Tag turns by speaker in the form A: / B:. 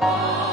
A: Oh.